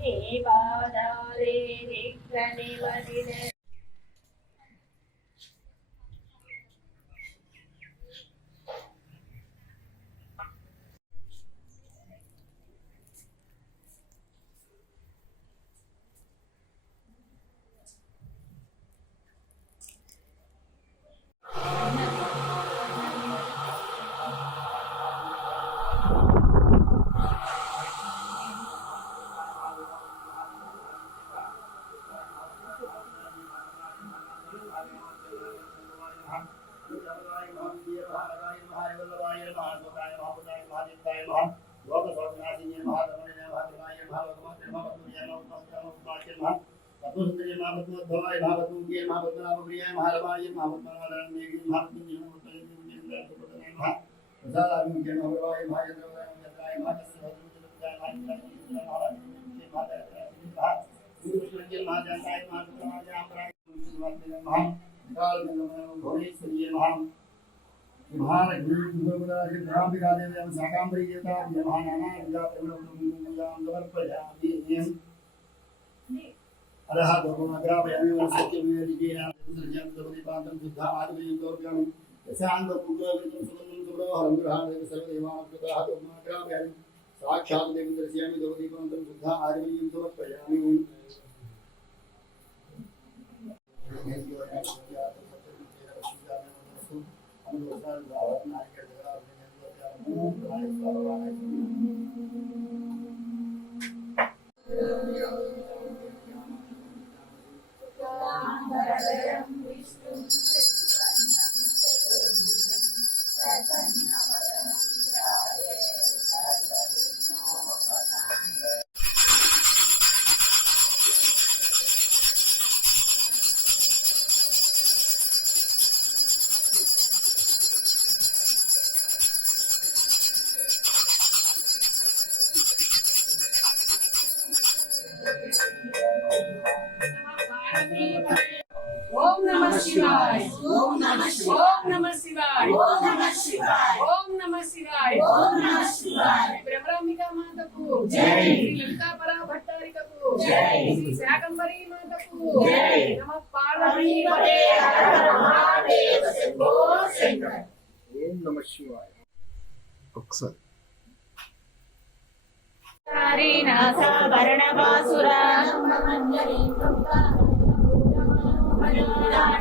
శ్రీపాదాలే నిక్క నివదిన महापद्मनाभवाय महापद्मप्रिय महापद्मनाभप्रिय महालवाय महापद्मनाभरणमेव महापद्मजीव महापद्मजीव नमः प्रसादाभिं जय महाप्रभाय महायन्द्रवाय महायन्द्राय महाकस्यभद्रमुद्रमुद्राय महायन्द्राय महाराजमुद्रमुद्राय महादायत्राय गुरुकृष्णजय महाजाताय महाप्रभाय महाप्राय नमः काल नमः भुवनेश्वरीय नमः महारघुराभिरादेव शाकाम्बरी देवता महानाना विद्याप्रभुं समर्पयामि अरः भगवनग्रापयामि वनसत्यमेव निजेनान्द्रजान्तवनिपान्तं बुद्धामादवयं गौर्याणं यस्यान्वपुण्डवृतं सुगन्धं सुब्रवहरं गृहाणेव सर्वदेवाकृताः भगवनग्रापयामि साक्षात् देवं दर्शयामि गौरीपान्तं बुद्धा आदवयं समर्पयामि ओम् శివాయ. ఓం నమ శివాయ. ఓం నమ శివాయ. ఓం నమ శివాయ. ఓం నమ శివాయ. బ్రహ్మాంబిక మాతకు. జై. లలితా పరా భట్టారికకు జై. శాకంబరి మాతకు. జై. నమ పార్వతీ పదే హర హర మహాదేవ శంభో శంకర. ఓం నమ శివాయ. ఒకసారి. భరణవాసురా.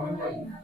不乐意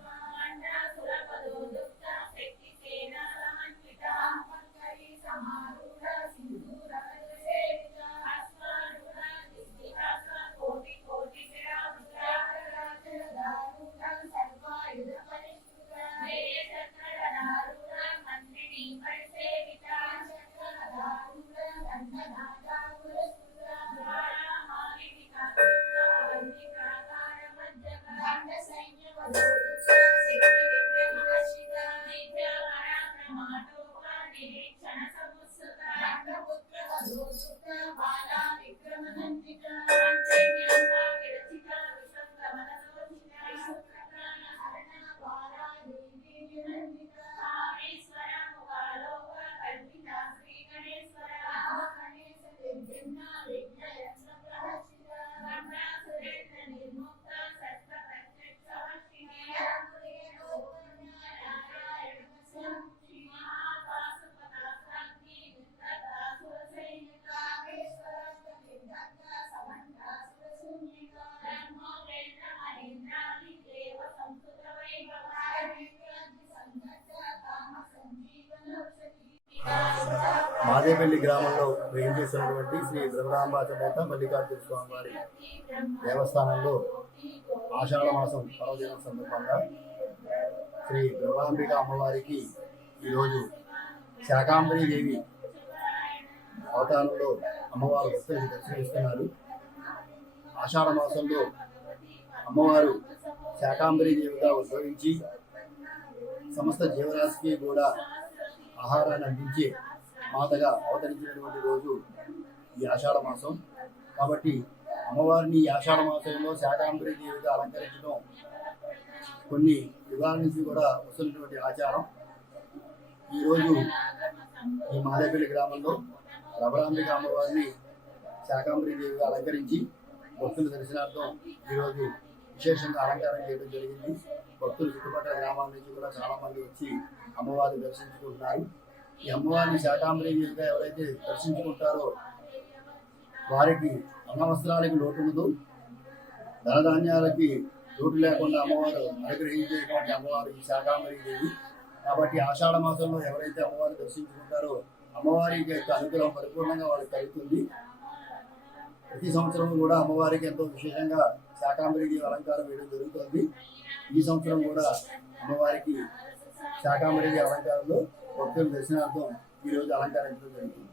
మాదేపల్లి గ్రామంలో వేయించేసినటువంటి శ్రీ బ్రహ్మాంబా సమేత మల్లికార్జున స్వామి వారి దేవస్థానంలో ఆషాఢ మాసం పర్వదినం సందర్భంగా శ్రీ బ్రహ్మాంబిక అమ్మవారికి ఈరోజు శాకాంబరి దేవి అవతారంలో అమ్మవారు భక్తులకు దర్శనమిస్తున్నారు ఆషాఢ మాసంలో అమ్మవారు శాకాంబరి దేవిగా ఉద్భవించి సమస్త జీవరాశికి కూడా ఆహారాన్ని అందించే మాతగా అవతరించినటువంటి రోజు ఈ ఆషాఢ మాసం. కాబట్టి అమ్మవారిని ఈ ఆషాఢ మాసంలో శాకాంబరి దేవిగా అలంకరించడం కొన్ని యుగాల నుంచి కూడా వస్తున్నటువంటి ఆచారం. ఈరోజు ఈ మాదేపల్లి గ్రామంలో రమరాంబిక అమ్మవారిని శాకాంబరి దేవిగా అలంకరించి భక్తుల దర్శనార్థం ఈరోజు విశేషంగా అలంకారం చేయడం జరిగింది. భక్తులు చుట్టుపక్కల గ్రామాల నుంచి కూడా చాలామంది వచ్చి అమ్మవారిని దర్శించుకుంటున్నారు. ఈ అమ్మవారిని శాకాంబరీగా ఎవరైతే దర్శించుకుంటారో వారికి అన్నవస్త్రాలకి లోటు ఉండదు ధనధాన్యాలకి లోటు లేకుండా అమ్మవారు అనుగ్రహించేటువంటి అమ్మవారు ఈ శాకాంబరీ దేవి. కాబట్టి ఆషాఢ మాసంలో ఎవరైతే అమ్మవారిని దర్శించుకుంటారో అమ్మవారికి యొక్క అనుగ్రహం పరిపూర్ణంగా వాళ్ళకి కలుగుతుంది. ప్రతి సంవత్సరం కూడా అమ్మవారికి ఎంతో విశేషంగా శాకాంబరి అలంకారం వేయడం జరుగుతుంది. ఈ సంవత్సరం కూడా అమ్మవారికి శాకాంబరి అలంకారంలో భక్తుల దర్శనార్థం ఈరోజు రోజు అలంకరించడం జరుగుతుంది.